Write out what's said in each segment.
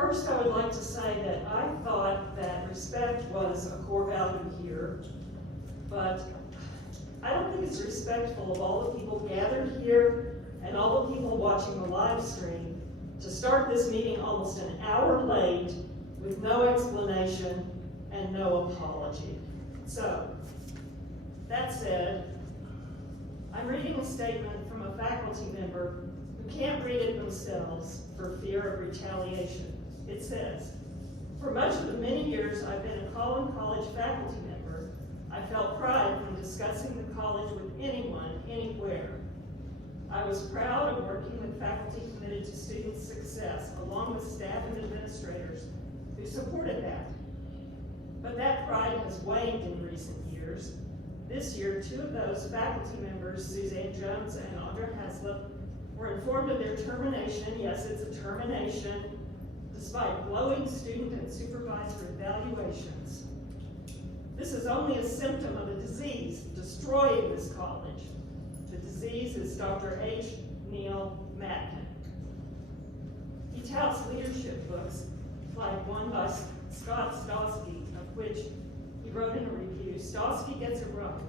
First, I would like to say that I thought that respect was a core value here, but I don't think it's respectful of all the people gathered here and all the people watching the live stream to start this meeting almost an hour late with no explanation and no apology. So, that said, I'm reading a statement from a faculty member who can't read it themselves for fear of retaliation. It says, "For much of the many years I've been a Collin College faculty member, I felt pride when discussing the college with anyone, anywhere. I was proud of working with faculty committed to student success, along with staff and administrators who supported that. But that pride has waned in recent years. This year, two of those faculty members, Suzanne Jones and Audra Haslip, were informed of their termination, yes, it's a termination, despite glowing student and supervisor evaluations. This is only a symptom of a disease destroying this college. The disease is Dr. H. Neil Matkin. He touts leadership books like one by Scott Stosky, of which he wrote in a review, Stosky gets it wrong.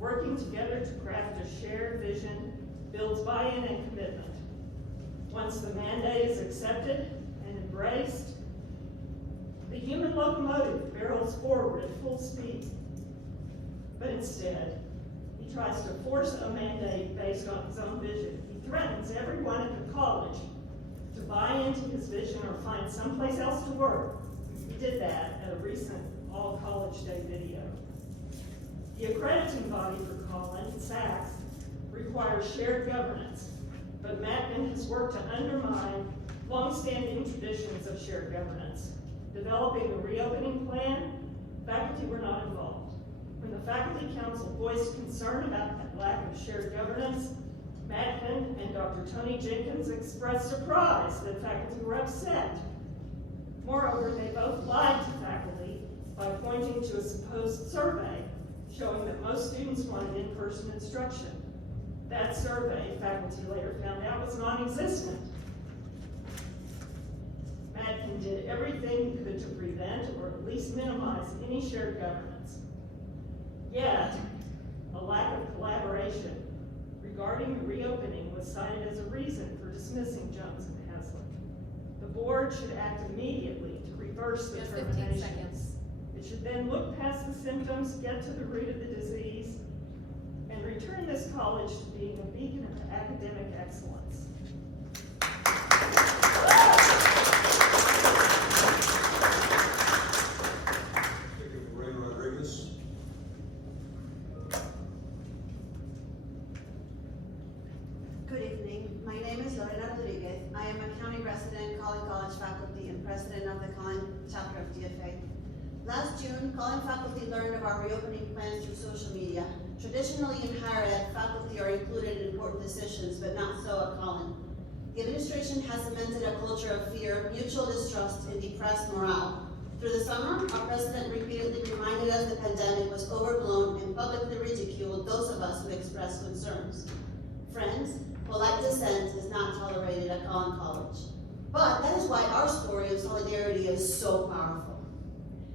Working together to craft a shared vision builds buy-in and commitment. Once the mandate is accepted and embraced, the human locomotive barrels forward at full speed. But instead, he tries to force a mandate based on his own vision. He threatens everyone at the college to buy into his vision or find someplace else to work. He did that at a recent All-College Day video. The accrediting body for Collin, SACS, requires shared governance, but Matkin has worked to undermine long-standing traditions of shared governance. Developing a reopening plan, faculty were not involved. When the faculty council voiced concern about the lack of shared governance, Matkin and Dr. Tony Jenkins expressed surprise that faculty were upset. Moreover, they both lied to faculty by pointing to a supposed survey showing that most students wanted in-person instruction. That survey, faculty later found out, was non-existent. Matkin did everything he could to prevent or at least minimize any shared governance. Yet, a lack of collaboration regarding the reopening was cited as a reason for dismissing Jones and Haslip. The board should act immediately to reverse the terminations. 15 seconds. It should then look past the symptoms, get to the root of the disease, and return this college to being a beacon of academic excellence. Good evening. My name is Lorena Rodriguez. I am a county resident, Collin College faculty, and president of the Collin chapter of DFA. Last June, Collin faculty learned of our reopening plans through social media. Traditionally in higher ed, faculty are included in important decisions, but not so at Collin. The administration has cemented a culture of fear, mutual distrust, and depressed morale. Through the summer, our president repeatedly reminded us the pandemic was overblown and publicly ridiculed those of us who expressed concerns. Friends, polite dissent is not tolerated at Collin College. But that is why our story of solidarity is so powerful.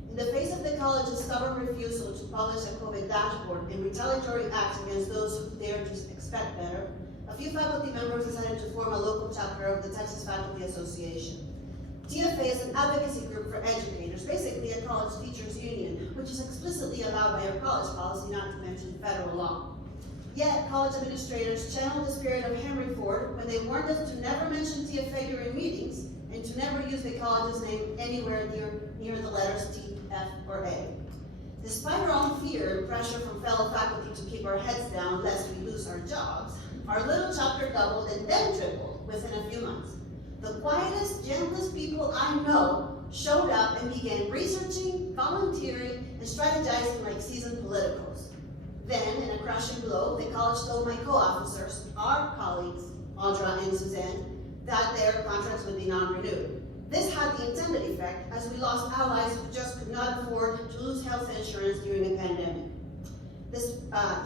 In the face of the college's stubborn refusal to publish a COVID dashboard and retaliatory acts against those who dare to expect better, a few faculty members decided to form a local chapter of the Texas Faculty Association. TFA is an advocacy group for educators, basically a college teachers union, which is explicitly allowed by our college policy, not to mention federal law. Yet, college administrators channeled the spirit of Henry Ford when they warned us to never mention TFA during meetings and to never use the college's name anywhere near the letters T, F, or A. Despite our own fear and pressure from fellow faculty to keep our heads down lest we lose our jobs, our little chapter doubled and then tripled within a few months. The quietest, gentlest people I know showed up and began researching, volunteering, and strategizing like seasoned politicals. Then, in a crushing blow, the college told my co-officers, our colleagues, Audra and Suzanne, that their contracts would be non-renewed. This had the intended effect, as we lost allies who just could not afford to lose health insurance during a pandemic.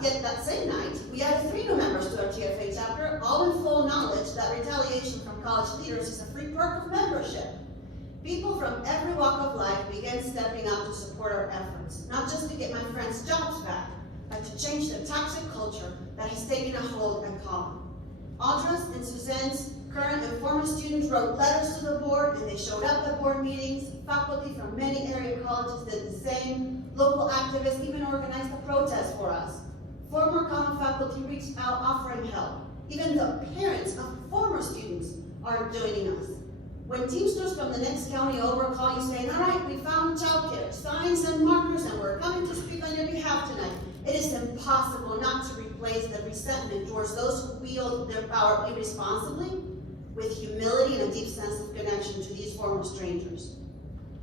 Yet that same night, we added 3 new members to our TFA chapter, all in full knowledge that retaliation from college leaders is a free perk of membership. People from every walk of life began stepping up to support our efforts, not just to get my friends' jobs back, but to change the toxic culture that has taken a hold at Collin. Audra's and Suzanne's current and former students wrote letters to the board, and they showed up at board meetings. Faculty from many area colleges did the same. Local activists even organized a protest for us. Former Collin faculty reached out offering help. Even the parents of former students are joining us. When Teamsters from the next county over call you saying, all right, we found childcare, signs and markers, and we're coming to speak on your behalf tonight, it is impossible not to replace the resentment towards those who wield their power irresponsibly with humility and a deep sense of connection to these former strangers.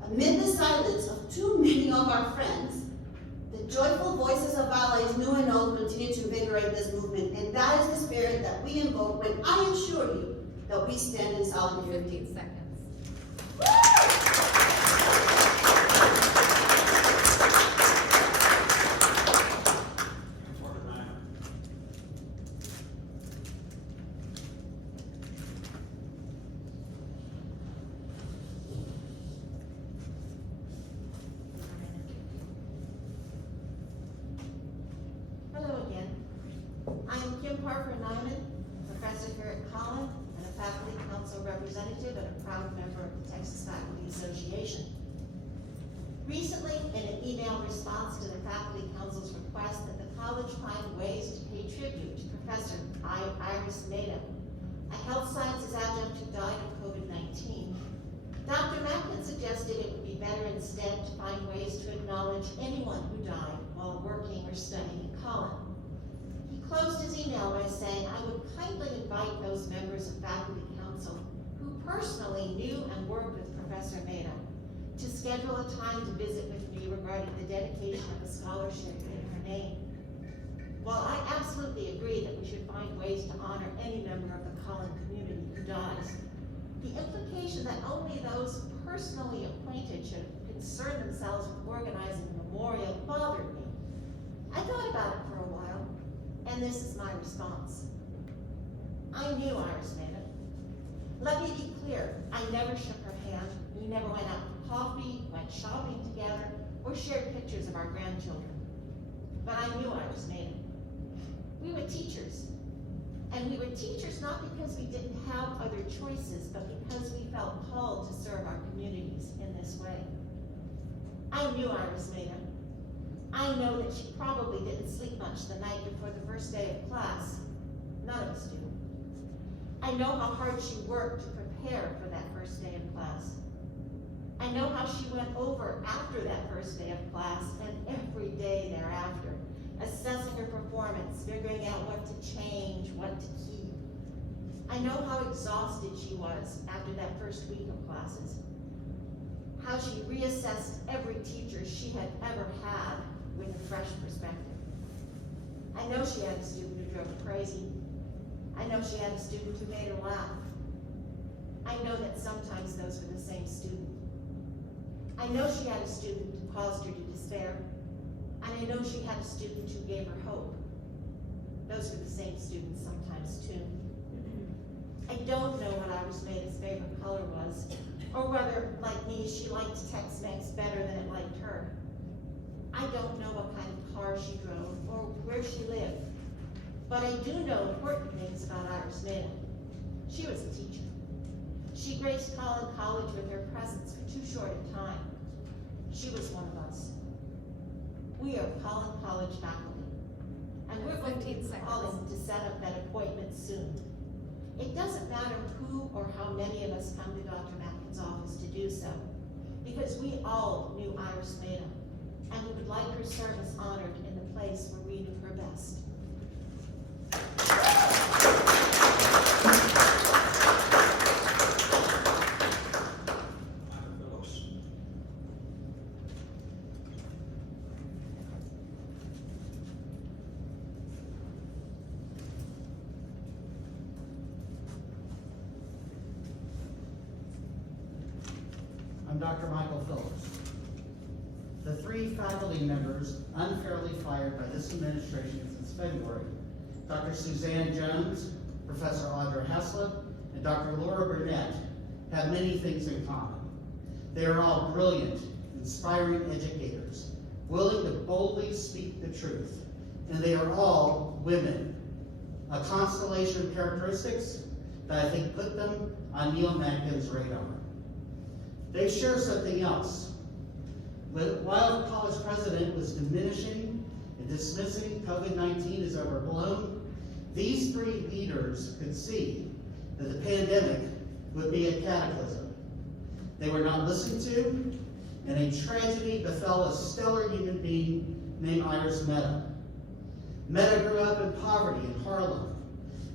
Amid the silence of too many of our friends, the joyful voices of allies new and old continue to invigorate this movement, and that is the spirit that we invoke when I assure you that we stand in solidarity. 15 seconds. Hello again. I am Kim Parker-Nyman, professor here at Collin and a faculty council representative and a proud member of the Texas Faculty Association. Recently, in an email response to the faculty council's request that the college find ways to pay tribute to Professor Iris Meda, a health sciences adjunct who died of COVID-19, Dr. Mackin suggested it would be better instead to find ways to acknowledge anyone who died while working or studying at Collin. He closed his email by saying, I would kindly invite those members of faculty council who personally knew and worked with Professor Meda to schedule a time to visit with me regarding the dedication of a scholarship in her name. While I absolutely agree that we should find ways to honor any member of the Collin community who dies, the implication that only those personally acquainted should concern themselves with organizing a memorial bothered me. I thought about it for a while, and this is my response. I knew Iris Meda. Let me be clear, I never shook her hand. We never went out for coffee, went shopping together, or shared pictures of our grandchildren. But I knew Iris Meda. We were teachers. And we were teachers not because we didn't have other choices, but because we felt called to serve our communities in this way. I knew Iris Meda. I know that she probably didn't sleep much the night before the first day of class. None of us do. I know how hard she worked to prepare for that first day of class. I know how she went over after that first day of class and every day thereafter, assessing her performance, figuring out what to change, what to keep. I know how exhausted she was after that first week of classes, how she reassessed every teacher she had ever had with a fresh perspective. I know she had a student who drove her crazy. I know she had a student who made her laugh. I know that sometimes those were the same student. I know she had a student who caused her to despair. And I know she had a student who gave her hope. Those were the same students sometimes too. I don't know what Iris Meda's favorite color was, or whether, like me, she liked Tex-Mex better than it liked her. I don't know what kind of car she drove, or where she lived. But I do know important things about Iris Meda. She was a teacher. She graced Collin College with her presence for too short a time. She was one of us. We are Collin College faculty, and we're going to be calling to set up that appointment soon. It doesn't matter who or how many of us come to Dr. Mackin's office to do so, because we all knew Iris Meda, and we would like her service honored in the place where we knew her best. I'm Dr. Michael Phillips. The three faculty members unfairly fired by this administration since February, Dr. Suzanne Jones, Professor Audra Heslop, and Dr. Laura Burnett, have many things in common. They are all brilliant, inspiring educators, willing to boldly speak the truth, and they are all women. A constellation of characteristics that I think put them on Neil Mackin's radar. They share something else. While the college president was diminishing and dismissing COVID-19 as overblown, these three leaders could see that the pandemic would be a cataclysm. They were not listened to, and a tragedy befell a stellar human being named Iris Mehta. Mehta grew up in poverty in Harlem.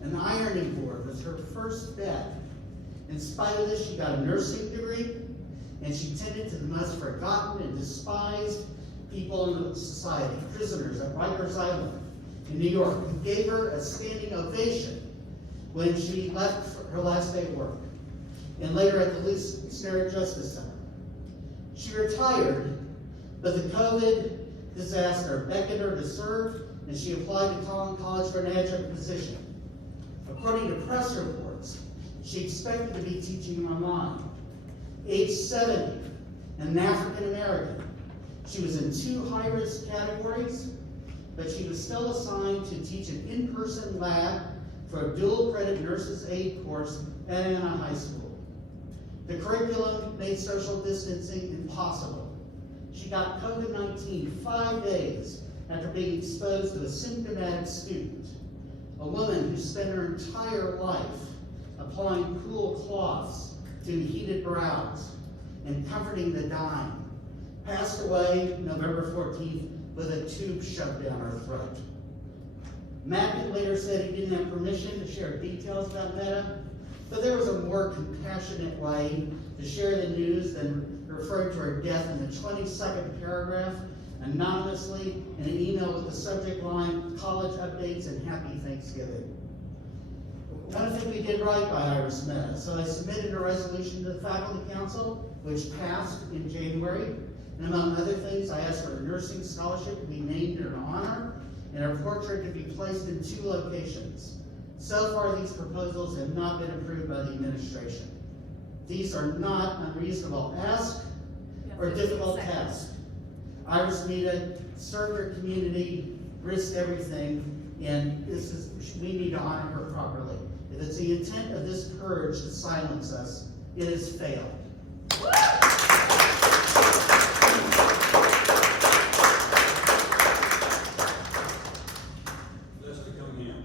An ironing board was her first bet. In spite of this, she got a nursing degree, and she tended to the most forgotten and despised people in society, prisoners at Rikers Island in New York, who gave her a standing ovation when she left for her last day of work, and later at the Louisiana Justice Center. She retired, but the COVID disaster beckoned her to serve, and she applied to Collin College for an adjunct position. According to press reports, she expected to be teaching online. Age 70, an African American. She was in 2 high-risk categories, but she was still assigned to teach an in-person lab for a dual-credit nurse's aid course at Anna High School. The curriculum made social distancing impossible. She got COVID-19 5 days after being exposed to a symptomatic student, a woman who spent her entire life applying cool cloths to heated brows and comforting the dying, passed away November 14th with a tube shoved down her throat. Mackin later said he didn't have permission to share details about Mehta, but there was a more compassionate way to share the news than referring to her death in the 22nd paragraph anonymously in an email with the subject line, "College updates and happy Thanksgiving." One thing we did right by Iris Mehta, so I submitted a resolution to the Faculty Council, which passed in January. And among other things, I asked for a nursing scholarship to be named in her honor and her portrait to be placed in 2 locations. So far, these proposals have not been approved by the administration. These are not unreasonable asks or difficult tasks. Iris Mehta served her community, risked everything, and we need to honor her properly. If it's the intent of this purge to silence us, it has failed. Leslie Cunningham.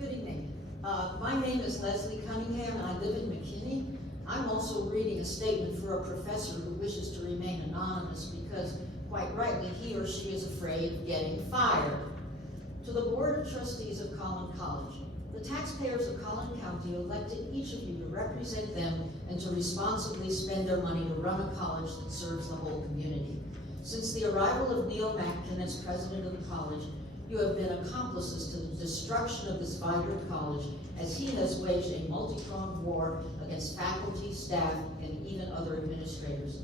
Good evening. My name is Leslie Cunningham, and I live in McKinney. I'm also reading a statement for a professor who wishes to remain anonymous because, quite rightly, he or she is afraid of getting fired. To the Board of Trustees of Collin College, the taxpayers of Collin County elected each of you to represent them and to responsibly spend their money to run a college that serves the whole community. Since the arrival of Neil Mackin as president of the college, you have been accomplices to the destruction of this vibrant college as he has waged a multi-pronged war against faculty, staff, and even other administrators.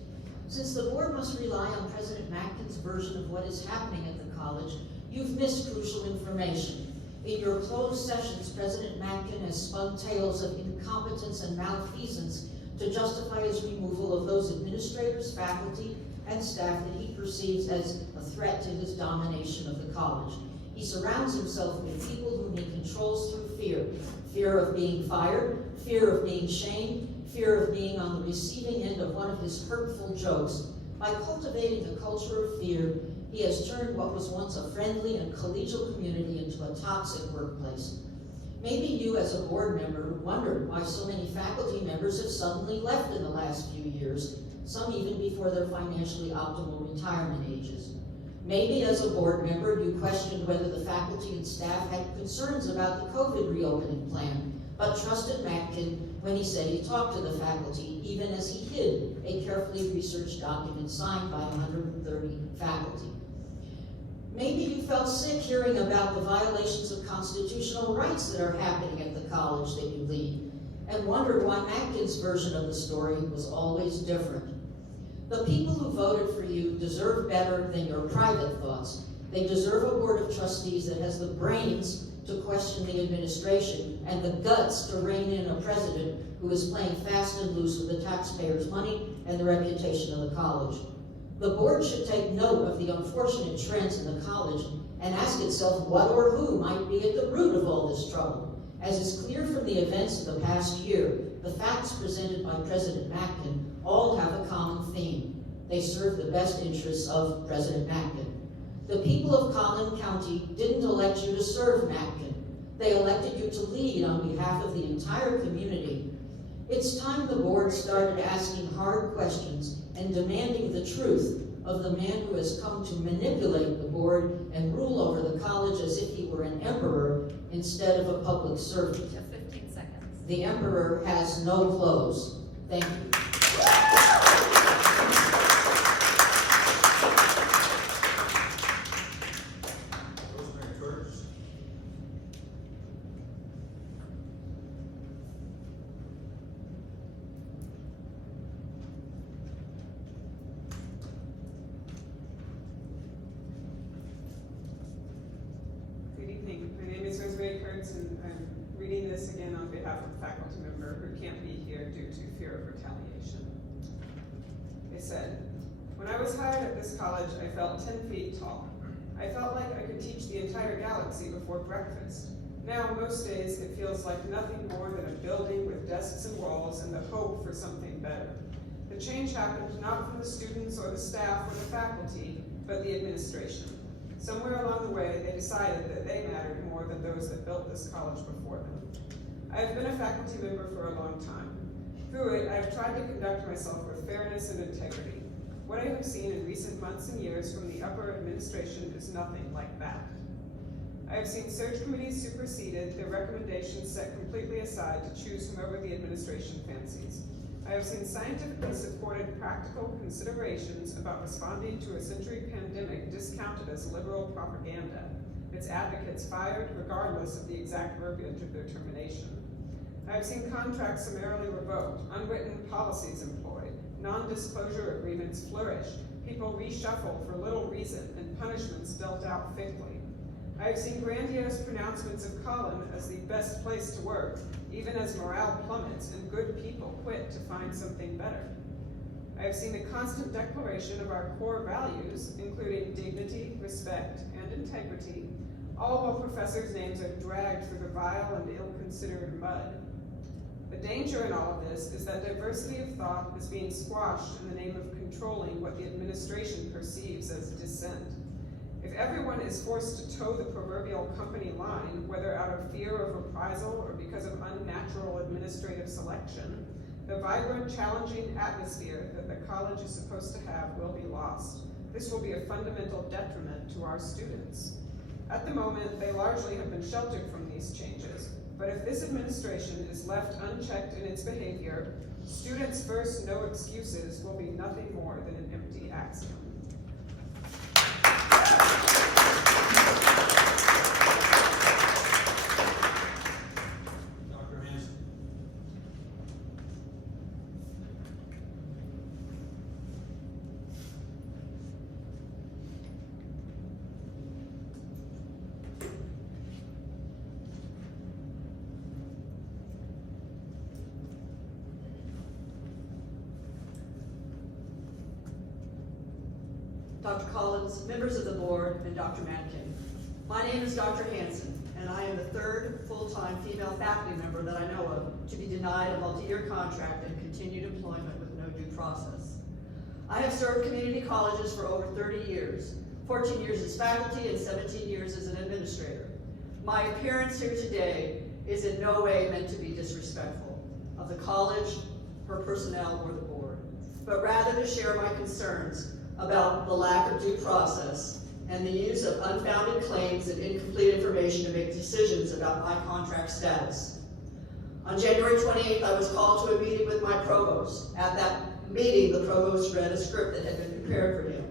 Since the board must rely on President Mackin's version of what is happening at the college, you've missed crucial information. In your closed sessions, President Mackin has spun tales of incompetence and malfeasance to justify his removal of those administrators, faculty, and staff that he perceives as a threat to his domination of the college. He surrounds himself with people whom he controls through fear. Fear of being fired, fear of being shamed, fear of being on the receiving end of one of his hurtful jokes. By cultivating a culture of fear, he has turned what was once a friendly and collegial community into a toxic workplace. Maybe you as a board member wondered why so many faculty members have suddenly left in the last few years, some even before their financially optimal retirement ages. Maybe as a board member, you questioned whether the faculty and staff had concerns about the COVID reopening plan, but trusted Mackin when he said he talked to the faculty, even as he hid a carefully researched document signed by 130 faculty. Maybe you felt sick hearing about the violations of constitutional rights that are happening at the college that you lead, and wondered why Mackin's version of the story was always different. The people who voted for you deserve better than your private thoughts. They deserve a board of trustees that has the brains to question the administration and the guts to rein in a president who is playing fast and loose with the taxpayers' money and the reputation of the college. The board should take note of the unfortunate trends in the college and ask itself what or who might be at the root of all this trouble. As is clear from the events of the past year, the facts presented by President Mackin all have a common theme. They serve the best interests of President Mackin. The people of Collin County didn't elect you to serve Mackin. They elected you to lead on behalf of the entire community. It's time the board started asking hard questions and demanding the truth of the man who has come to manipulate the board and rule over the college as if he were an emperor instead of a public servant. You have 15 seconds. The emperor has no clothes. Thank you. And I'm reading this again on behalf of a faculty member who can't be here due to fear of retaliation. They said, "When I was hired at this college, I felt 10 feet tall. I felt like I could teach the entire galaxy before breakfast. Now, most days, it feels like nothing more than a building with desks and walls and the hope for something better. The change happened not from the students or the staff or the faculty, but the administration. Somewhere along the way, they decided that they mattered more than those that built this college before them. I have been a faculty member for a long time. Through it, I have tried to conduct myself with fairness and integrity. What I have seen in recent months and years from the upper administration is nothing like that. I have seen search committees superseded, their recommendations set completely aside to choose whomever the administration fancies. I have seen scientifically supported practical considerations about responding to a century pandemic discounted as liberal propaganda, its advocates fired regardless of the exact verbiage of their termination. I have seen contracts summarily revoked, unwritten policies employed, non-disclosure agreements flourish, people reshuffled for little reason, and punishments dealt out thickly. I have seen grandiose pronouncements of Collin as the best place to work, even as morale plummets and good people quit to find something better. I have seen a constant declaration of our core values, including dignity, respect, and integrity, all while professors' names are dragged through the vile and ill-considered mud. The danger in all of this is that diversity of thought is being squashed in the name of controlling what the administration perceives as dissent. If everyone is forced to toe the proverbial company line, whether out of fear of reprisal or because of unnatural administrative selection, the vibrant, challenging atmosphere that the college is supposed to have will be lost. This will be a fundamental detriment to our students. At the moment, they largely have been sheltered from these changes, but if this administration is left unchecked in its behavior, students' first no excuses will be nothing more than an empty axiom. Dr. Collins, members of the board, and Dr. Mankin. My name is Dr. Hanson, and I am the third full-time female faculty member that I know of to be denied a multi-year contract and continued employment with no due process. I have served community colleges for over 30 years, 14 years as faculty and 17 years as an administrator. My appearance here today is in no way meant to be disrespectful of the college, her personnel, or the board, but rather to share my concerns about the lack of due process and the use of unfounded claims and incomplete information to make decisions about my contract status. On January 28th, I was called to a meeting with my provost. At that meeting, the provost read a script that had been prepared for him.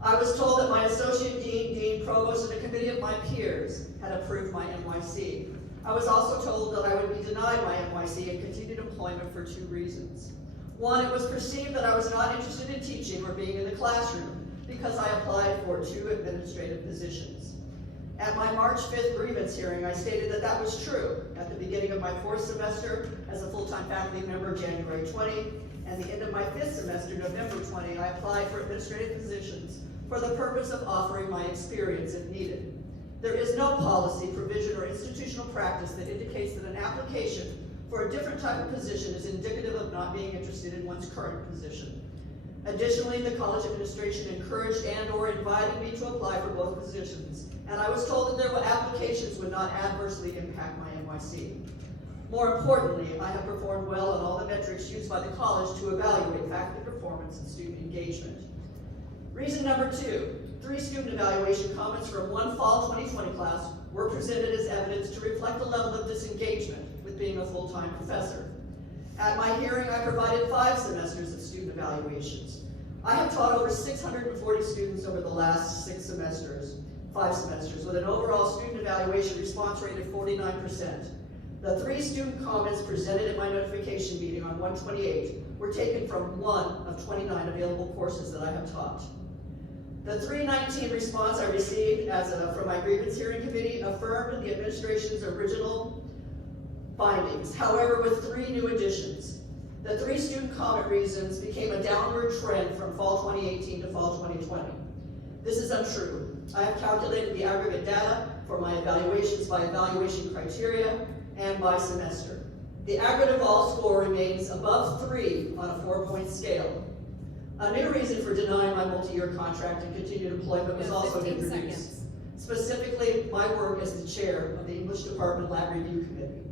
I was told that my associate dean, provost, and a committee of my peers had approved my NYC. I was also told that I would be denied my NYC and continued employment for 2 reasons. One, it was perceived that I was not interested in teaching or being in the classroom because I applied for 2 administrative positions. At my March 5th grievance hearing, I stated that that was true at the beginning of my 4th semester as a full-time faculty member, January 20, and the end of my 5th semester, November 20, I applied for administrative positions for the purpose of offering my experience if needed. There is no policy, provision, or institutional practice that indicates that an application for a different type of position is indicative of not being interested in one's current position. Additionally, the college administration encouraged and/or invited me to apply for both positions, and I was told that their applications would not adversely impact my NYC. More importantly, I have performed well on all the metrics used by the college to evaluate faculty performance and student engagement. Reason number 2, 3 student evaluation comments from one fall 2020 class were presented as evidence to reflect the level of disengagement with being a full-time professor. At my hearing, I provided 5 semesters of student evaluations. I have taught over 640 students over the last 5 semesters, with an overall student evaluation response rate of 49%. The 3 student comments presented at my notification meeting on 1/28 were taken from 1 of 29 available courses that I have taught. The 3/19 response I received from my grievance hearing committee affirmed the administration's original findings, however, with 3 new additions. The 3 student comment reasons became a downward trend from fall 2018 to fall 2020. This is untrue. I have calculated the aggregate data for my evaluations by evaluation criteria and by semester. The aggregate of all score remains above 3 on a 4-point scale. A new reason for denying my multi-year contract and continued employment was also introduced. Specifically, my work as the chair of the English Department Lab Review Committee.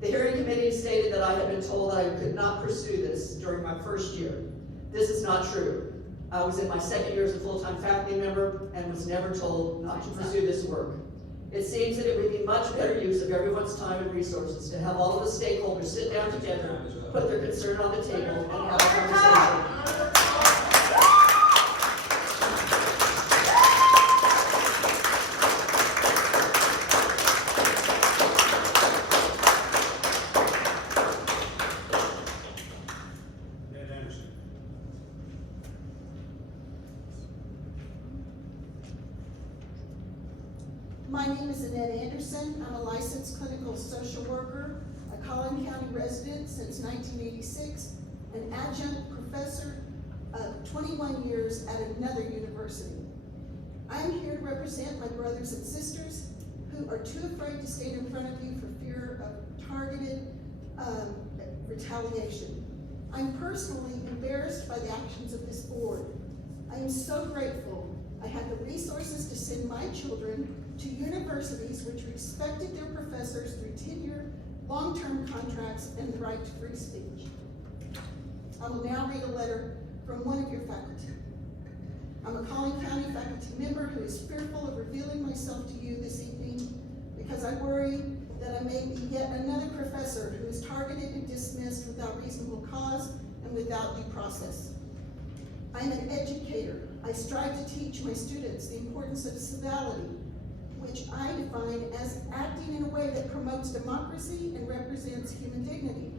The hearing committee stated that I had been told that I could not pursue this during my first year. This is not true. I was in my 2nd year as a full-time faculty member and was never told not to pursue this work. It seems that it would be much better use of everyone's time and resources to have all of the stakeholders sit down together, put their concern on the table, and have a conversation. My name is Annette Anderson. I'm a licensed clinical social worker, a Collin County resident since 1986, an adjunct professor of 21 years at another university. I am here to represent my brothers and sisters who are too afraid to stand in front of you for fear of targeted retaliation. I'm personally embarrassed by the actions of this board. I am so grateful I had the resources to send my children to universities which respected their professors through tenure, long-term contracts, and the right to free speech. I will now read a letter from one of your faculty. I'm a Collin County faculty member who is fearful of revealing myself to you this evening because I worry that I may be yet another professor who is targeted and dismissed without reasonable cause and without due process. I'm an educator. I strive to teach my students the importance of civility, which I define as acting in a way that promotes democracy and represents human dignity.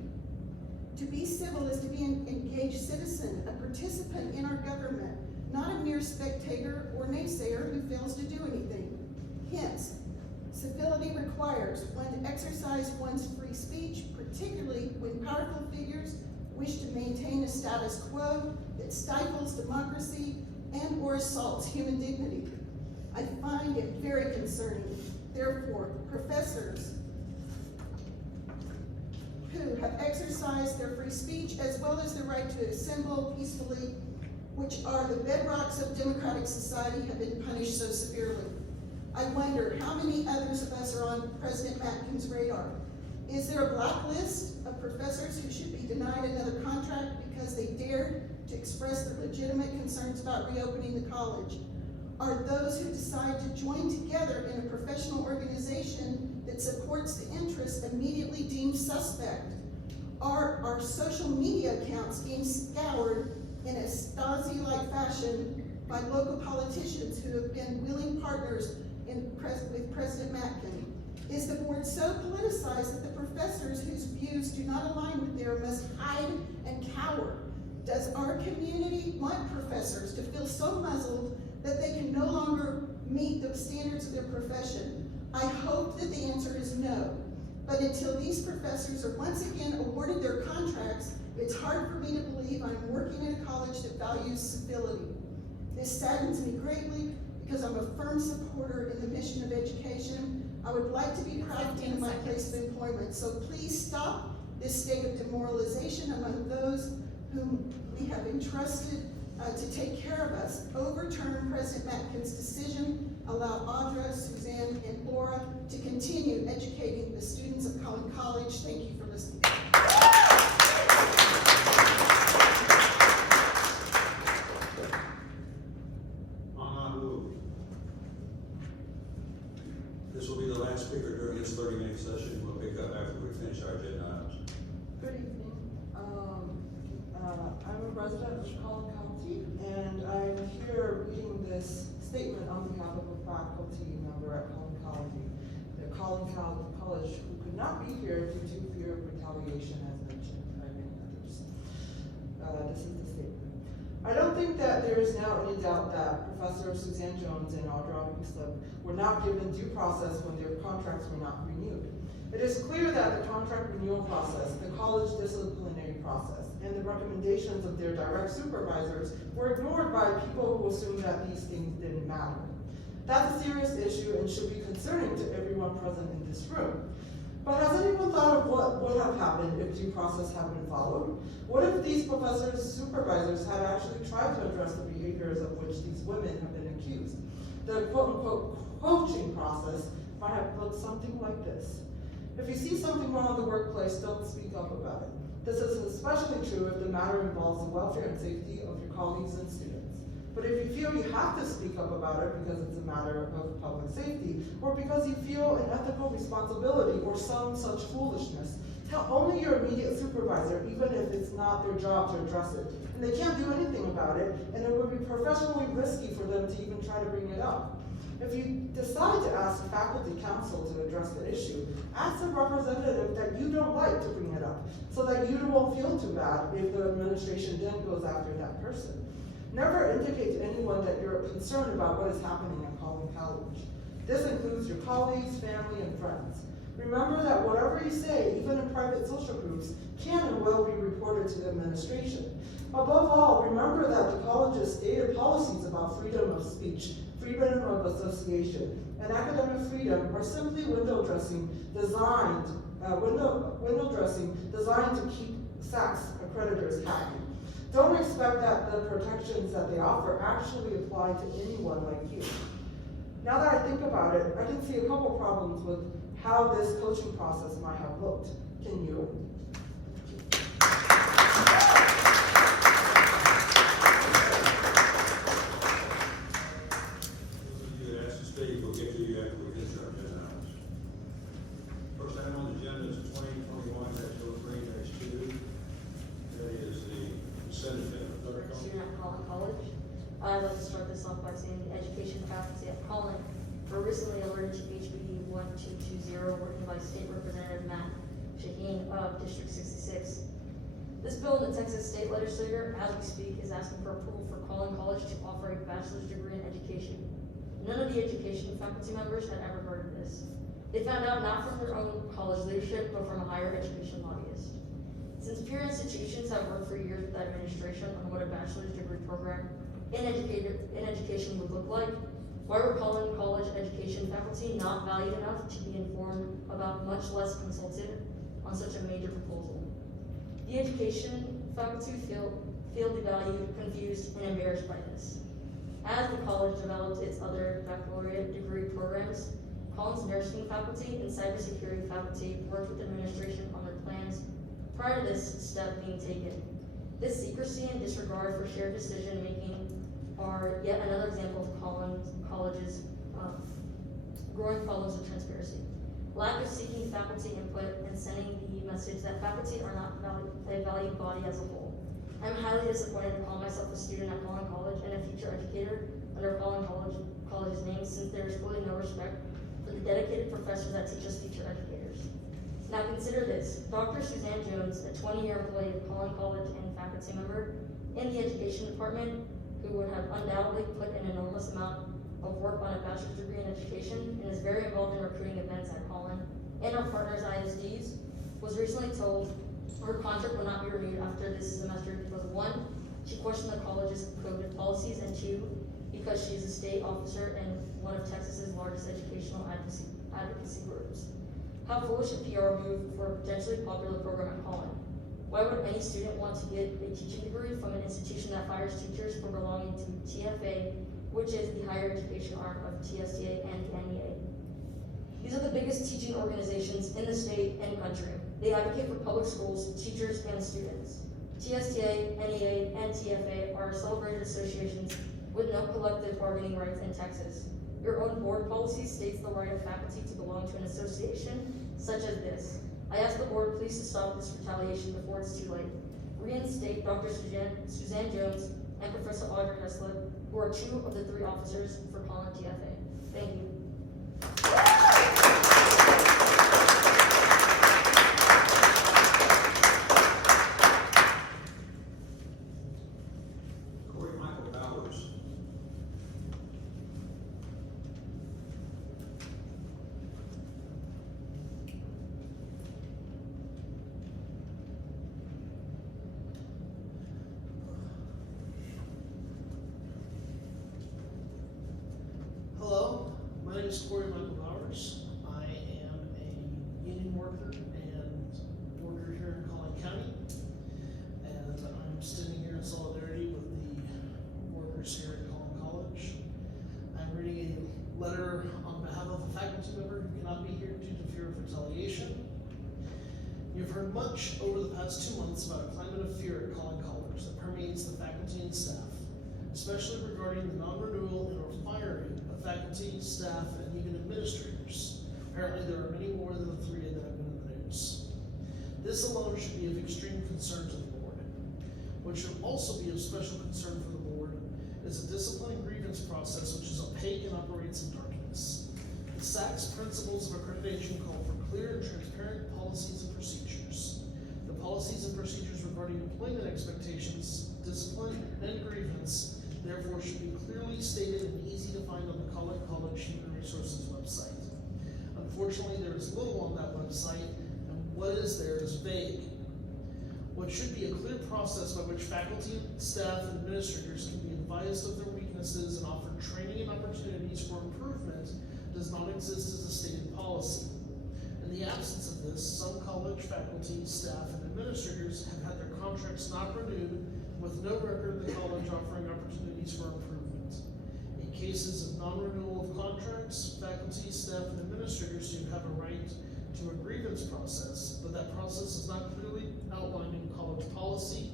To be civil is to be an engaged citizen, a participant in our government, not a mere spectator or naysayer who fails to do anything. Hence, civility requires one to exercise one's free speech, particularly when powerful figures wish to maintain a status quo that stifles democracy and or assaults human dignity. I find it very concerning. Therefore, professors who have exercised their free speech as well as the right to assemble peacefully, which are the bedrocks of democratic society, have been punished so severely. I wonder how many others of us are on President Matkin's radar. Is there a blacklist of professors who should be denied another contract because they dared to express their legitimate concerns about reopening the college? Are those who decide to join together in a professional organization that supports the interests immediately deemed suspect? Are our social media accounts being scoured in a Stasi-like fashion by local politicians who have been willing partners with President Matkin? Is the board so politicized that the professors whose views do not align with theirs must hide and cower? Does our community want professors to feel so muzzled that they can no longer meet the standards of their profession? I hope that the answer is no. But until these professors are once again awarded their contracts, it's hard for me to believe I'm working at a college that values civility. This saddens me greatly because I'm a firm supporter in the mission of education. I would like to be proud to be in my place of employment. So please stop this state of demoralization among those whom we have entrusted to take care of us. Overturn President Matkin's decision. Allow Audra, Suzanne, and Laura to continue educating the students of Collin College. Thank you for listening. This will be the last speaker during this 30-minute session. We'll pick up after we finish our agenda items. Good evening. I'm a resident of Collin County, and I'm here reading this statement on behalf of a faculty member at Collin College, who could not be here due to fear of retaliation, as mentioned by many others. This is the statement. I don't think that there is now any doubt that Professor Suzanne Jones and Audra Islip were not given due process when their contracts were not renewed. It is clear that the contract renewal process, the college disciplinary process, and the recommendations of their direct supervisors were ignored by people who assumed that these things didn't matter. That's a serious issue and should be concerning to everyone present in this room. But has anyone thought of what would have happened if due process had been followed? What if these professors' supervisors had actually tried to address the behaviors of which these women have been accused? The quote-unquote coaching process might have looked something like this. If you see something wrong in the workplace, don't speak up about it. This is especially true if the matter involves the welfare and safety of your colleagues and students. But if you feel you have to speak up about it because it's a matter of public safety, or because you feel an ethical responsibility or some such foolishness, tell only your immediate supervisor, even if it's not their job to address it. And they can't do anything about it, and it would be professionally risky for them to even try to bring it up. If you decide to ask faculty council to address the issue, ask a representative that you don't like to bring it up, so that you won't feel too bad if the administration then goes after that person. Never indicate to anyone that you're concerned about what is happening at Collin College. This includes your colleagues, family, and friends. Remember that whatever you say, even in private social groups, can and will be reported to the administration. Above all, remember that the college's stated policies about freedom of speech, freedom of association, and academic freedom are simply window dressing designed to keep SACS accreditors happy. Don't expect that the protections that they offer actually apply to anyone like you. Now that I think about it, I can see a couple problems with how this coaching process might have looked. Can you? You asked to speak, we'll get to you after we finish our agenda items. First item on the agenda is 2021-03-2. That is the consent agenda. Student at Collin College. I'd like to start this off by saying the education faculty at Collin were recently alerted to HB 1220, working by State Representative Matt Shaheen of District 66. This bill in the Texas State Legislature, as we speak, is asking for approval for Collin College to offer a bachelor's degree in education. None of the education faculty members had ever heard of this. They found out not from their own college leadership, but from a higher education lobbyist. Since peer institutions have worked for years with the administration on what a bachelor's degree program in education would look like, why were Collin College education faculty not valued enough to be informed about, much less consulted on such a major proposal? The education faculty feel devalued, confused, and embarrassed by this. As the college developed its other baccalaureate degree programs, Collin's nursing faculty and cybersecurity faculty worked with administration on their plans prior to this step being taken. This secrecy and disregard for shared decision-making are yet another example of College's growing problems of transparency. Lack of seeking faculty input and sending the message that faculty are not a valued body as a whole. I'm highly disappointed to call myself a student at Collin College and a future educator under College's name, since there is really no respect for the dedicated professors that teach us future educators. Now consider this: Dr. Suzanne Jones, a 20-year employee of Collin College and faculty member in the education department, who would have undoubtedly put an enormous amount of work on a bachelor's degree in education and is very involved in recruiting events at Collin and our partners ISDs, was recently told her contract will not be renewed after this semester because 1, she questioned the college's COVID policies, and 2, because she is a state officer in one of Texas's largest educational advocacy groups. How foolish a PR move for a potentially popular program at Collin. Why would any student want to get a teaching degree from an institution that fires teachers for belonging to TFA, which is the higher education arm of TSTA and the NEA? These are the biggest teaching organizations in the state and country. They advocate for public schools, teachers, and students. TSTA, NEA, and TFA are celebrated associations with no collective bargaining rights in Texas. Your own board policy states the right of faculty to belong to an association such as this. I ask the board please to stop this retaliation before it's too late. Reinstate Dr. Suzanne Jones and Professor Audrey Hessler, who are 2 of the 3 officers for Collin TFA. Thank you. Hello, my name is Corey Michael Bowers. I am a union worker here in Collin County, and I'm standing here in solidarity with the workers here at Collin College. I'm reading a letter on behalf of a faculty member who cannot be here due to fear of retaliation. You've heard much over the past 2 months about a climate of fear at Collin College that permeates the faculty and staff, especially regarding the non-renewal and or firing of faculty, staff, and even administrators. Apparently there are many more than the 3 that have been in the news. This alone should be of extreme concern to the board. What should also be of special concern for the board is a discipline grievance process which is opaque and operates in darkness. The SAC's principles of accreditation call for clear and transparent policies and procedures. The policies and procedures regarding employment expectations, discipline, and grievance therefore should be clearly stated and easy to find on the Collin College Human Resources website. Unfortunately, there is little on that website, and what is there is vague. What should be a clear process by which faculty, staff, and administrators can be advised of their weaknesses and offered training and opportunities for improvement does not exist as a stated policy. In the absence of this, some college faculty, staff, and administrators have had their contracts not renewed, with no record of the college offering opportunities for improvement. In cases of non-renewal of contracts, faculty, staff, and administrators do have a right to a grievance process, but that process is not clearly outlined in college policy,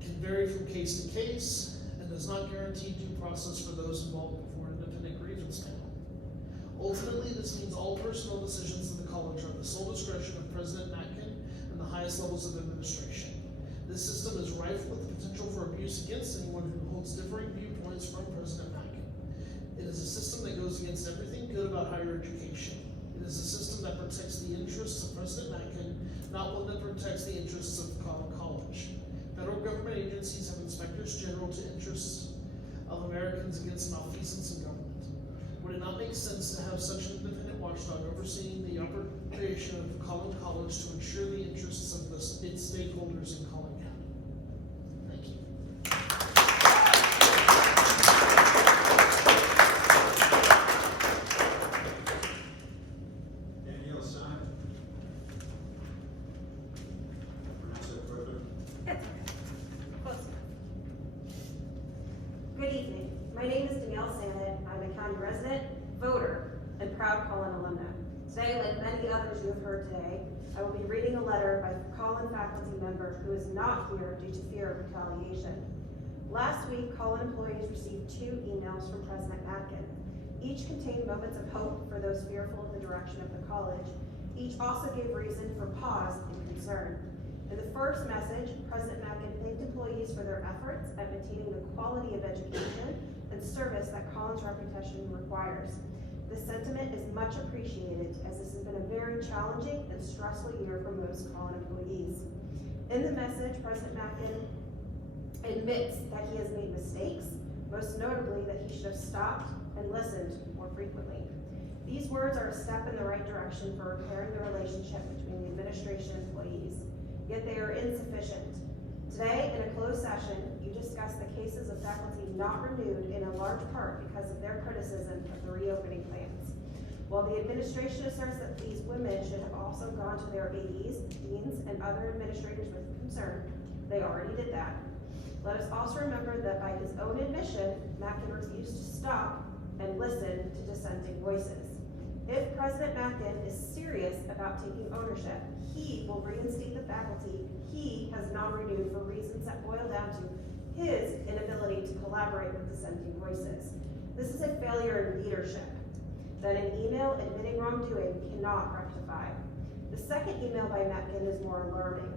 can vary from case to case, and does not guarantee due process for those involved before an independent grievance panel. Ultimately, this means all personnel decisions in the college are at the sole discretion of President Matkin and the highest levels of administration. This system is rife with the potential for abuse against anyone who holds differing viewpoints from President Matkin. It is a system that goes against everything good about higher education. It is a system that protects the interests of President Matkin, not one that protects the interests of Collin College. Federal government agencies have inspectors general to interests of Americans against malfeasance in government. Would it not make sense to have such an independent watchdog overseeing the operation of Collin College to ensure the interests of its stakeholders in Collin County? Thank you. Danielle Stein. Pronounce that correctly. Good evening. My name is Danielle Sanet. I'm a county resident, voter, and proud Collin alumna. Today, like many others you have heard today, I will be reading a letter by a Collin faculty member who is not here due to fear of retaliation. Last week, Collin employees received 2 emails from President Matkin. Each contained moments of hope for those fearful of the direction of the college. Each also gave reason for pause and concern. In the first message, President Mackin thanked employees for their efforts at maintaining the quality of education and service that Collin's reputation requires. This sentiment is much appreciated, as this has been a very challenging and stressful year for most Collin employees. In the message, President Mackin admits that he has made mistakes, most notably that he should have stopped and listened more frequently. These words are a step in the right direction for repairing the relationship between the administration and employees, yet they are insufficient. Today, in a closed session, you discussed the cases of faculty not renewed in a large part because of their criticism of the reopening plans. While the administration asserts that these women should have also gone to their ADs, deans, and other administrators with concern, they already did that. Let us also remember that by his own admission, Mackin refused to stop and listen to dissenting voices. If President Mackin is serious about taking ownership, he will reinstate the faculty he has non-renewed for reasons that boil down to his inability to collaborate with dissenting voices. This is a failure in leadership that an email admitting wrongdoing cannot rectify. The second email by Mackin is more alarming.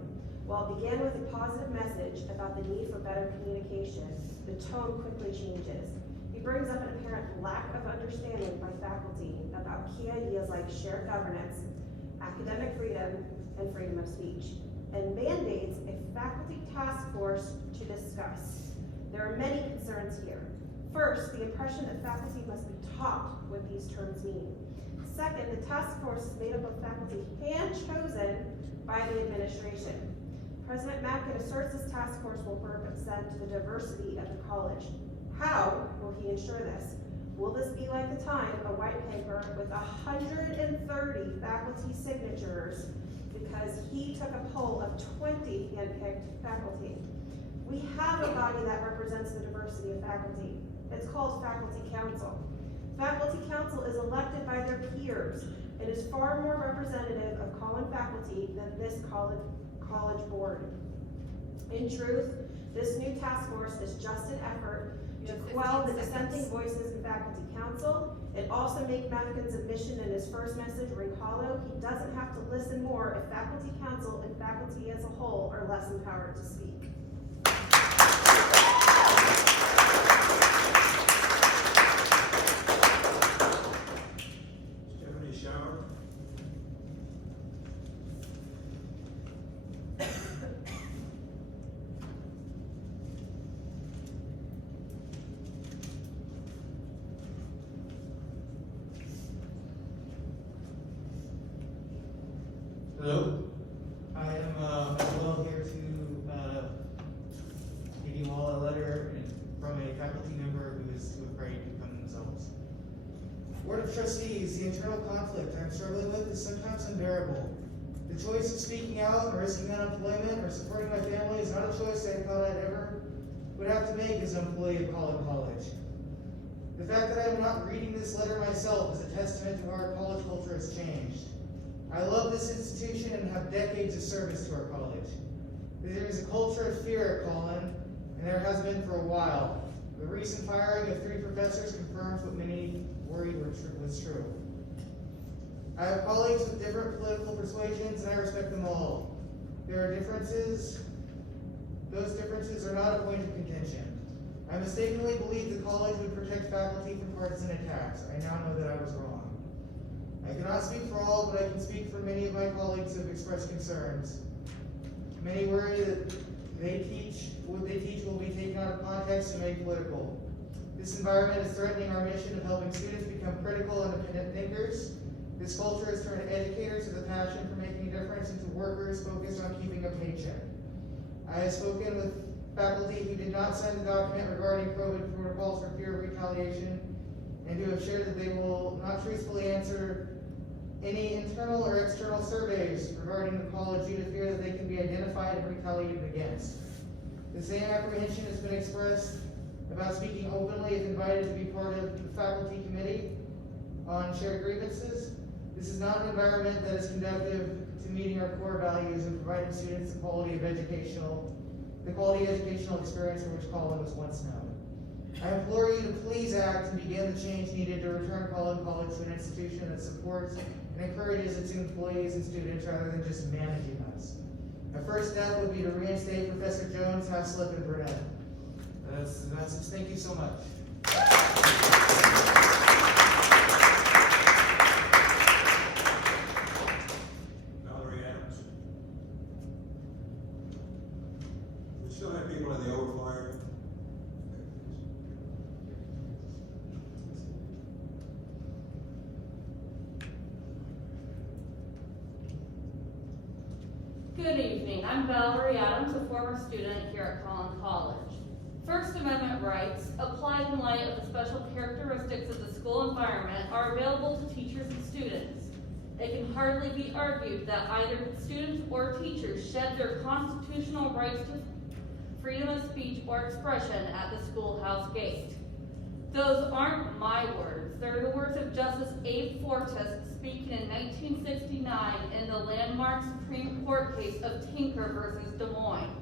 While it began with a positive message about the need for better communication, the tone quickly changes. He brings up an apparent lack of understanding by faculty about key ideas like shared governance, academic freedom, and freedom of speech, and mandates a faculty task force to discuss. There are many concerns here. First, the impression that faculty must be taught what these terms mean. Second, the task force is made up of faculty hand-chosen by the administration. President Mackin asserts this task force will represent the diversity of the college. How will he ensure this? Will this be like the time a white paper with 130 faculty signatures because he took a poll of 20 handpicked faculty? We have a body that represents the diversity of faculty. It's called Faculty Council. Faculty Council is elected by their peers and is far more representative of Collin faculty than this college board. In truth, this new task force is just an effort to quell the dissenting voices in Faculty Council and also make Mackin's admission in his first message ring hollow. He doesn't have to listen more if Faculty Council and faculty as a whole are less empowered to speak. Stephanie Shower. Hello, I am as well here to give you all a letter from a faculty member who is too afraid to come themselves. Board of Trustees, the internal conflict I'm struggling with is sometimes unbearable. The choice of speaking out and risking unemployment or supporting my family is not a choice I thought I'd ever would have to make as an employee of Collin College. The fact that I am not reading this letter myself is a testament to how our college culture has changed. I love this institution and have decades of service to our college. There is a culture of fear at Collin, and there has been for a while. The recent firing of 3 professors confirms what many worried was true. I have colleagues with different political persuasions, and I respect them all. There are differences. Those differences are not a point of contention. I mistakenly believed the college would protect faculty from partisan attacks. I now know that I was wrong. I cannot speak for all, but I can speak for many of my colleagues who have expressed concerns. Many worry that what they teach will be taken out of context and made political. This environment is threatening our mission of helping students become critical, independent thinkers. This culture has turned educators with a passion for making a difference into workers focused on keeping a paycheck. I have spoken with faculty who did not sign the document regarding COVID protocols for fear of retaliation, and who have shared that they will not truthfully answer any internal or external surveys regarding the college due to fear that they can be identified and retaliated against. The same apprehension has been expressed about speaking openly if invited to be part of the faculty committee on shared grievances. This is not an environment that is conducive to meeting our core values and providing students the quality educational experience for which Collin was once known. I implore you to please act and begin the change needed to return Collin College to an institution that supports and encourages its employees and students rather than just managing us. The first step would be to reinstate Professor Jones, Haslip, and Burnett. Thank you so much. Valerie Adams. We still have people in the overflyer. Good evening, I'm Valerie Adams, a former student here at Collin College. First Amendment rights, applied in light of the special characteristics of the school environment, are available to teachers and students. It can hardly be argued that either students or teachers shed their constitutional rights to freedom of speech or expression at the schoolhouse gate. Those aren't my words. They're the words of Justice Abe Fortas speaking in 1969 in the landmark Supreme Court case of Tinker versus Des Moines.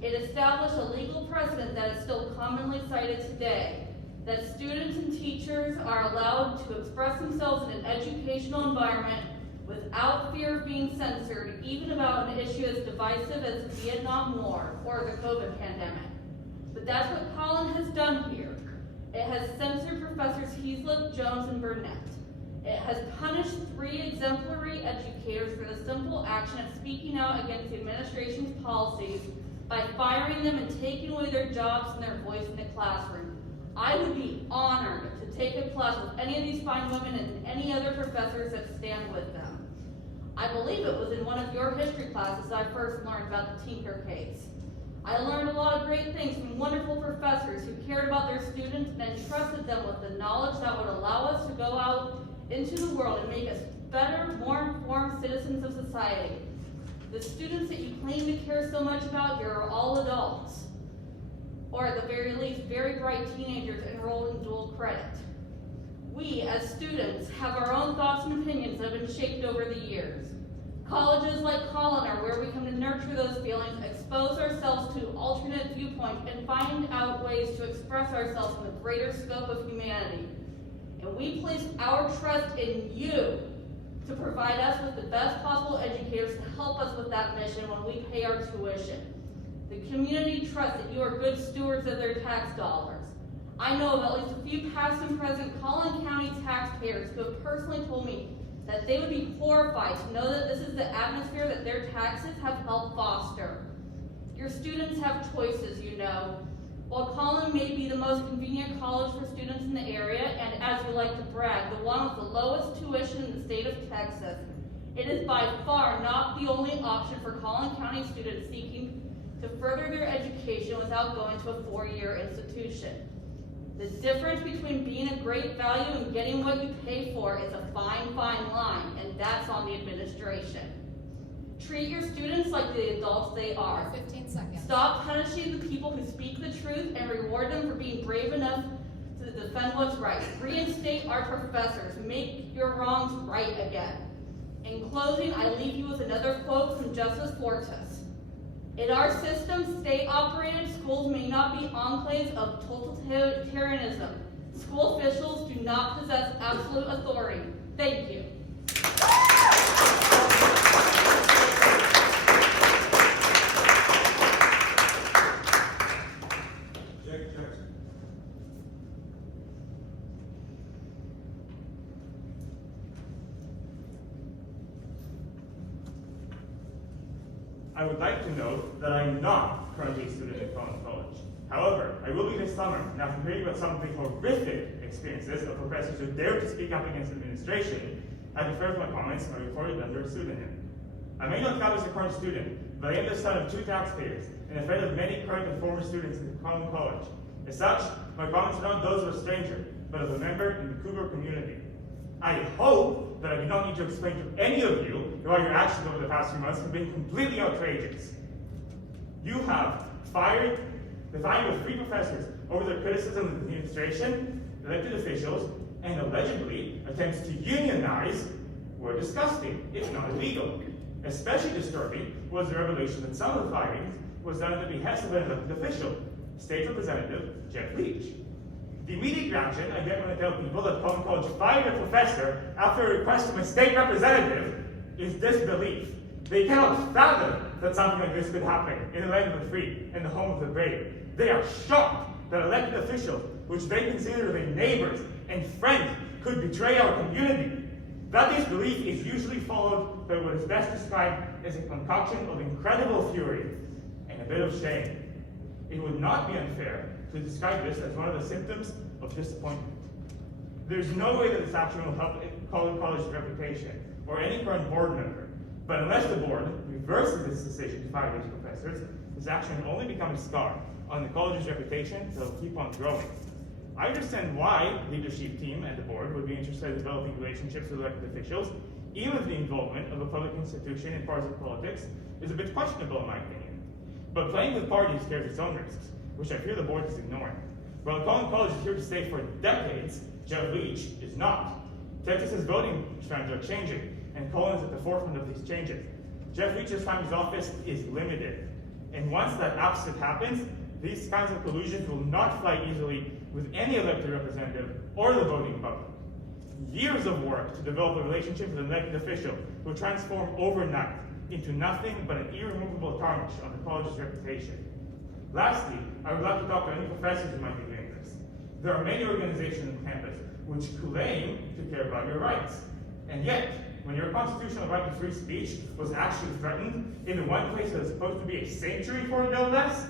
It established a legal precedent that is still commonly cited today, that students and teachers are allowed to express themselves in an educational environment without fear of being censored, even about an issue as divisive as the Vietnam War or the COVID pandemic. But that's what Collin has done here. It has censored Professors Haslip, Jones, and Burnett. It has punished 3 exemplary educators for the simple action of speaking out against the administration's policies by firing them and taking away their jobs and their voice in the classroom. I would be honored to take a class with any of these fine women and any other professors that stand with them. I believe it was in one of your history classes I first learned about the Tinker case. I learned a lot of great things from wonderful professors who cared about their students and entrusted them with the knowledge that would allow us to go out into the world and make us better, more informed citizens of society. The students that you claim to care so much about here are all adults, or at the very least, very bright teenagers enrolled in dual credit. We, as students, have our own thoughts and opinions that have been shaped over the years. Colleges like Collin are where we come to nurture those feelings, expose ourselves to alternate viewpoints, and find out ways to express ourselves in the greater scope of humanity. And we place our trust in you to provide us with the best possible educators to help us with that mission when we pay our tuition. The community trusts that you are good stewards of their tax dollars. I know of at least a few past and present Collin County taxpayers who have personally told me that they would be horrified to know that this is the atmosphere that their taxes have helped foster. Your students have choices, you know. While Collin may be the most convenient college for students in the area, and as you like to brag, the one with the lowest tuition in the state of Texas, it is by far not the only option for Collin County students seeking to further their education without going to a 4-year institution. The difference between being a great value and getting what you pay for is a fine, fine line, and that's on the administration. Treat your students like the adults they are. 15 seconds. Stop punishing the people who speak the truth and reward them for being brave enough to defend what's right. Reinstate our professors. Make your wrongs right again. In closing, I leave you with another quote from Justice Fortas. In our system, state-operated schools may not be enclaves of totalitarianism. School officials do not possess absolute authority. Thank you. I would like to note that I am not currently a student at Collin College. However, I will be this summer, and after hearing about some of the horrific experiences of professors who dared to speak up against administration, I defer my comments are recorded under a pseudonym. I may not count as a current student, but I am the son of 2 taxpayers and a friend of many current and former students at Collin College. As such, my comments are not those of a stranger, but of a member in the Cougar community. I hope that I do not need to explain to any of you why your actions over the past few months have been completely outrageous. You have fired with 3 professors over their criticism of the administration, elected officials, and allegedly attempts to unionize were disgusting, if not illegal. Especially disturbing was the revelation that some of the firings was done at the behest of an elected official, State Representative Jeff Leach. The immediate reaction I get when I tell people that Collin College fired a professor after a request from a state representative is disbelief. They cannot fathom that something like this could happen in the land of the free and the home of the brave. They are shocked that elected officials, which they consider their neighbors and friends, could betray our community. That disbelief is usually followed by what is best described as a concoction of incredible fury and a bit of shame. It would not be unfair to describe this as one of the symptoms of disappointment. There's no way that this action will help Collin College's reputation or any current board member, but unless the board reverses its decision to fire these professors, this action will only become a scar on the college's reputation that will keep on growing. I understand why the leadership team and the board would be interested in developing relationships with elected officials, even if the involvement of a public institution in partisan politics is a bit questionable in my opinion. But playing with parties carries its own risks, which I fear the board is ignoring. While Collin College is here to stay for decades, Jeff Leach is not. Texas's voting trends are changing, and Collin is at the forefront of these changes. Jeff Leach's time in his office is limited, and once that opposite happens, these kinds of collusions will not fly easily with any elected representative or the voting public. Years of work to develop a relationship with an elected official will transform overnight into nothing but an irremovable tarnish on the college's reputation. Lastly, I would like to talk to any professors who might be doing this. There are many organizations on campus which claim to care about your rights. And yet, when your constitutional right to free speech was actually threatened in the one place that is supposed to be a sanctuary for it, no less,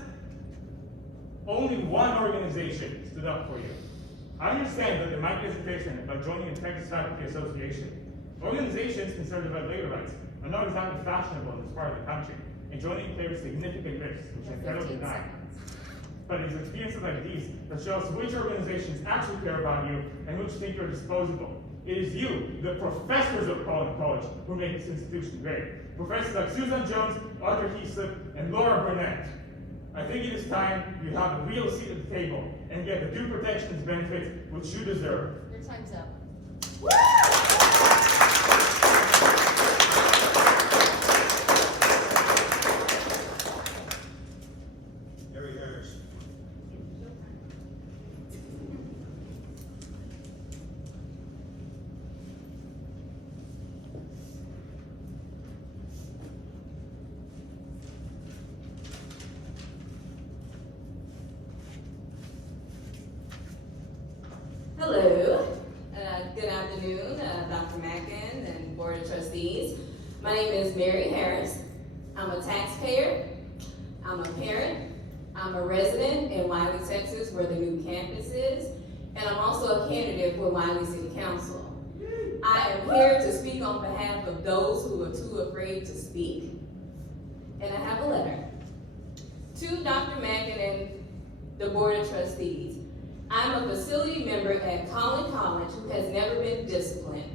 only one organization stood up for you. I understand that there might be hesitation about joining the Texas Faculty Association. Organizations concerned about labor rights are not exactly fashionable in this part of the country, and joining carries significant risks, which I cannot deny. But it is experiences like these that show us which organizations actually care about you and which think you're disposable. It is you, the professors of Collin College, who make this institution great. Professors like Susan Jones, Audrey Heaslip, and Laura Burnett. I think it is time you have a real seat at the table and get the due protections benefits which you deserve. Your time's up. Harry Harris. Hello, good afternoon, Dr. Mackin and Board of Trustees. My name is Mary Harris. I'm a taxpayer, I'm a parent, I'm a resident in Wiley, Texas, where the new campus is, and I'm also a candidate for Wiley City Council. I am here to speak on behalf of those who are too afraid to speak, and I have a letter to Dr. Mackin and the Board of Trustees. I'm a facility member at Collin College who has never been disciplined,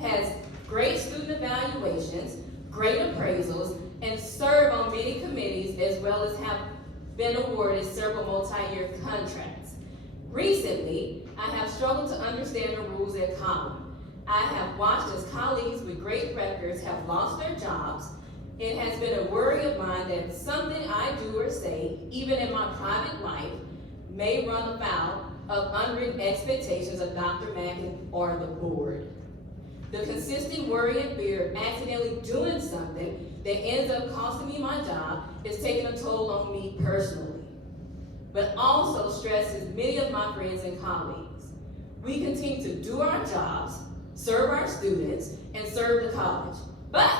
has great student evaluations, great appraisals, and serve on many committees as well as have been awarded several multi-year contracts. Recently, I have struggled to understand the rules at Collin. I have watched as colleagues with great records have lost their jobs. It has been a worry of mine that something I do or say, even in my private life, may run afoul of unwritten expectations of Dr. Mackin or the board. The consistent worry and fear of accidentally doing something that ends up costing me my job is taking a toll on me personally, but also stresses many of my friends and colleagues. We continue to do our jobs, serve our students, and serve the college, but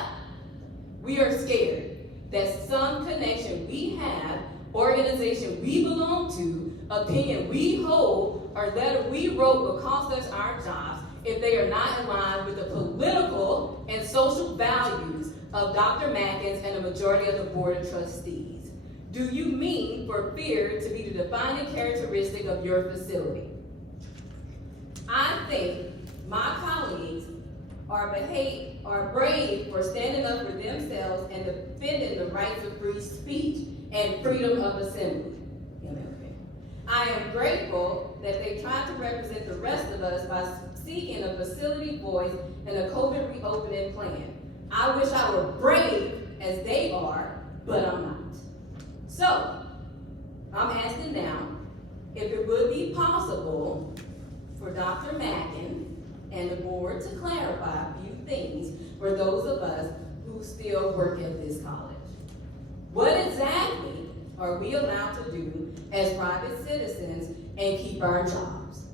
we are scared that some connection we have, organization we belong to, opinion we hold, or letter we wrote will cost us our jobs if they are not in line with the political and social values of Dr. Mackin's and the majority of the Board of Trustees. Do you mean for fear to be the defining characteristic of your facility? I think my colleagues are brave for standing up for themselves and defending the rights of free speech and freedom of assembly. I am grateful that they tried to represent the rest of us by seeking a facility voice in a COVID reopening plan. I wish I were brave as they are, but I'm not. So, I'm asking now if it would be possible for Dr. Mackin and the board to clarify a few things for those of us who who still work at this college. What exactly are we allowed to do as private citizens and keep our jobs?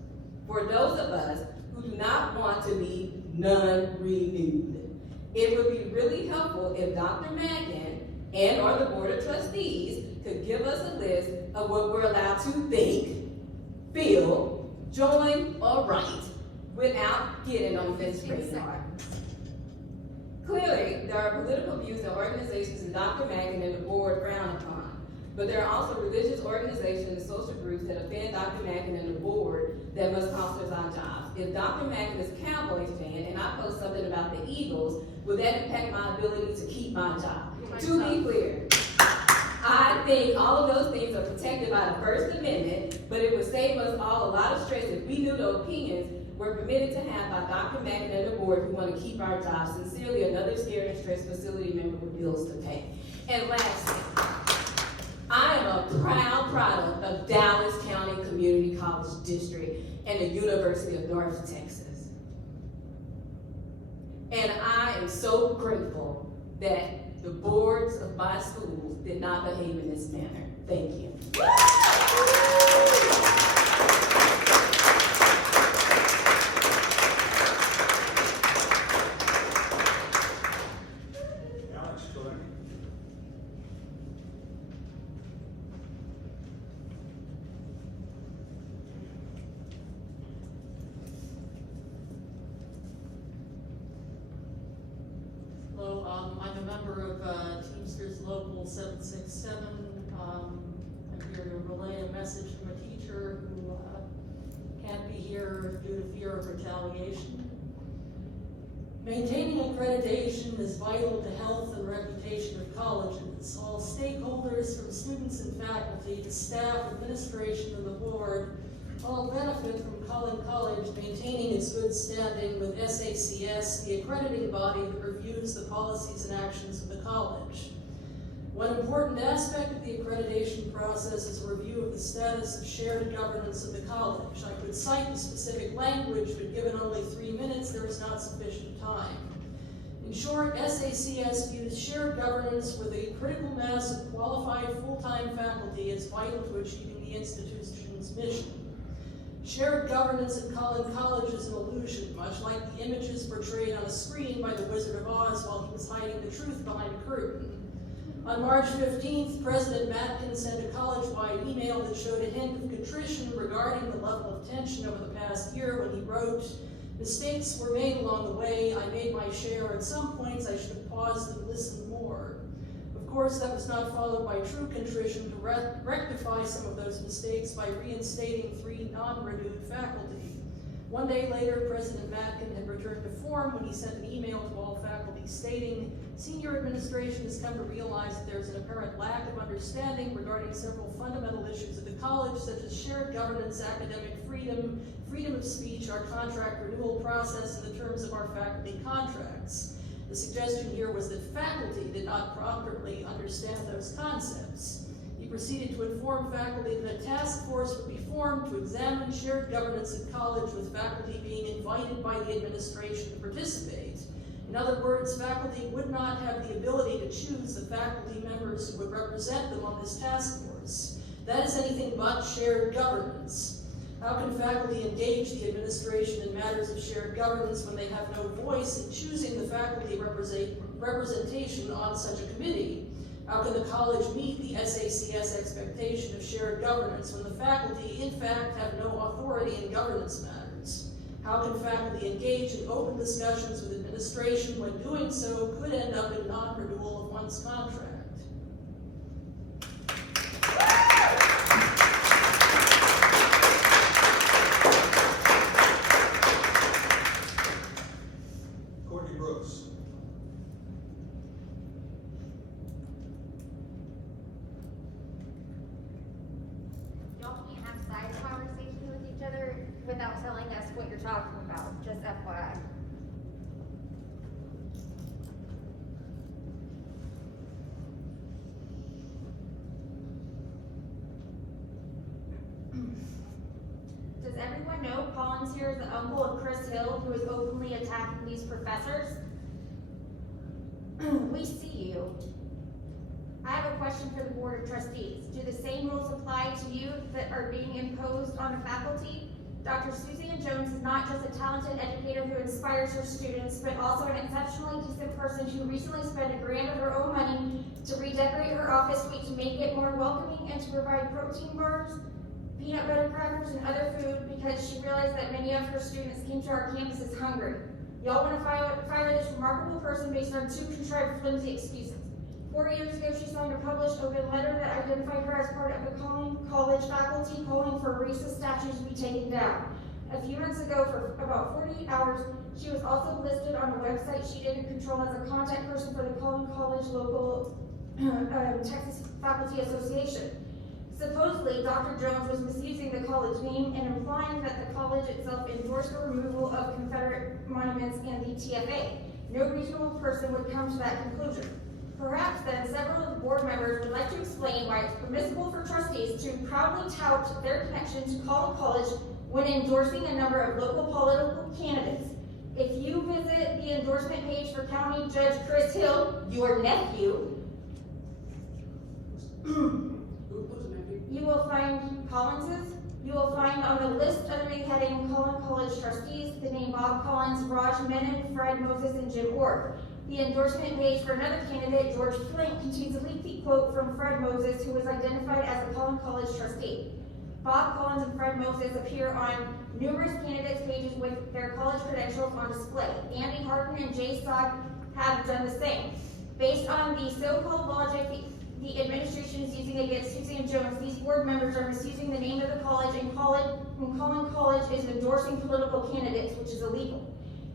For those of us who do not want to be non-renewed, it would be really helpful if Dr. Mackin and or the Board of Trustees could give us a list of what we're allowed to think, feel, join, or write without getting on this radar. Clearly, there are political views and organizations that Dr. Mackin and the board frown upon, but there are also religious organizations and social groups that offend Dr. Mackin and the board that must cost us our jobs. If Dr. Mackin is a Cowboys fan and I post something about the Eagles, will that impact my ability to keep my job? To be clear, I think all of those things are protected by the First Amendment, but it would save us all a lot of stress if we knew the opinions we're permitted to have by Dr. Mackin and the board who want to keep our jobs. Sincerely, another scared and stressed facility member with bills to pay. And lastly, I am a proud product of Dallas County Community College District and the University of North Texas. And I am so grateful that the boards of my schools did not behave in this manner. Thank you. Alex, go ahead. Hello, I'm a member of Teamsters Local 767. I'm here to relay a message from a teacher who can't be here due to fear of retaliation. Maintaining accreditation is vital to health and reputation of colleges. All stakeholders, from students and faculty to staff, administration, and the board, all benefit from Collin College maintaining its good standing with SACS, the accrediting body that reviews the policies and actions of the college. One important aspect of the accreditation process is a review of the status of shared governance of the college. I could cite the specific language, but given only 3 minutes, there is not sufficient time. In short, SACS views shared governance with a critical mass of qualified full-time faculty as vital to achieving the institution's mission. Shared governance at Collin College is an illusion, much like the images portrayed on a screen by the Wizard of Oz while he was hiding the truth behind a curtain. On March 15th, President Matkin sent a college-wide email that showed a hint of contrition regarding the level of tension over the past year when he wrote, "Mistakes were made along the way. I made my share. At some points I should have paused and listened more." Of course, that was not followed by true contrition to rectify some of those mistakes by reinstating 3 non-renewed faculty. 1 day later, President Matkin had returned to form when he sent an email to all faculty stating, "Senior administration has come to realize that there is an apparent lack of understanding regarding several fundamental issues of the college, such as shared governance, academic freedom, freedom of speech, our contract renewal process, and the terms of our faculty contracts." The suggestion here was that faculty did not properly understand those concepts. He proceeded to inform faculty that a task force would be formed to examine shared governance at college, with faculty being invited by the administration to participate. In other words, faculty would not have the ability to choose the faculty members who would represent them on this task force. That is anything but shared governance. How can faculty engage the administration in matters of shared governance when they have no voice in choosing the faculty representation on such a committee? How can the college meet the SACS expectation of shared governance when the faculty, in fact, have no authority in governance matters? How can faculty engage in open discussions with administration when doing so could end up in non-renewal of one's contract? without telling us what you're talking about, just FYI. Does everyone know Collin's here is the uncle of Chris Hill, who is openly attacking these professors? we see you. I have a question for the Board of Trustees. Do the same rules apply to you that are being imposed on the faculty? Dr. Suzanne Jones is not just a talented educator who inspires her students, but also an exceptionally decent person who recently spent $1,000 of her own money to redecorate her office suite to make it more welcoming and to provide protein bars, peanut butter crackers, and other food because she realized that many of her students came to our campuses hungry. Y'all want to fire this remarkable person based on 2 contrived, flimsy excuses. 4 years ago, she signed a published open letter that identified her as part of the Collin College faculty calling for racist statues to be taken down. A few months ago, for about 48 hours, she was also listed on a website she didn't control as a contact person for the Collin College local Texas Faculty Association. Supposedly, Dr. Jones was misusing the college name and implying that the college itself endorsed the removal of Confederate monuments and the TFA. No reasonable person would come to that conclusion. Perhaps then several of the board members would like to explain why it's permissible for trustees to proudly tout their connection to Collin College when endorsing a number of local political candidates. If you visit the endorsement page for County Judge Chris Hill, your nephew, you will find Collins's. You will find on the list under the heading Collin College Trustees the name Bob Collins, Raj Menon, Fred Moses, and Jim Orr. The endorsement page for another candidate, George Flint, contains a lengthy quote from Fred Moses, who was identified as a Collin College trustee. Bob Collins and Fred Moses appear on numerous candidates' pages with their college credentials on display. Andy Harden and Jay Sogg have done the same. Based on the so-called logic the administration is using against Suzanne Jones, these board members are misusing the name of the college, and Collin College is endorsing political candidates, which is illegal.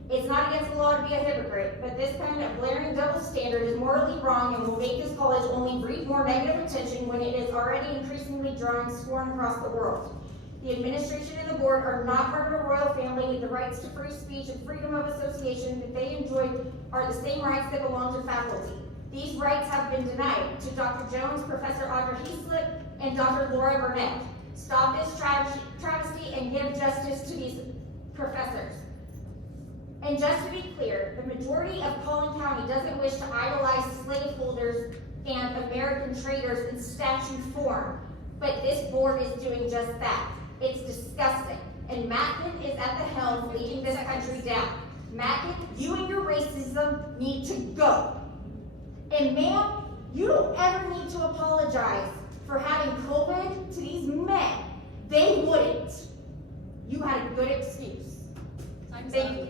It's not against the law to be a hypocrite, but this kind of blaring double standard is morally wrong and will make this college only breed more negative attention when it is already increasingly drawing scorn across the world. The administration and the board are not part of a royal family. The rights to free speech and freedom of association that they enjoy are the same rights that belong to faculty. These rights have been denied to Dr. Jones, Professor Audra Heaslip, and Dr. Laura Burnett. Stop this travesty and give justice to these professors. And just to be clear, the majority of Collin County doesn't wish to idolize slaveholders and American traitors in statue form, but this board is doing just that. It's disgusting. And Mackin is at the helm leading this country down. Mackin, you and your racism need to go. And ma'am, you don't ever need to apologize for having COVID to these men. They wouldn't. You had a good excuse. Thank you.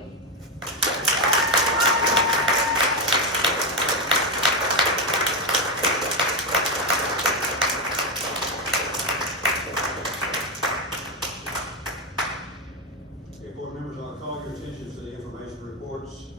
Okay, board members, I'll call your attention to the information reports.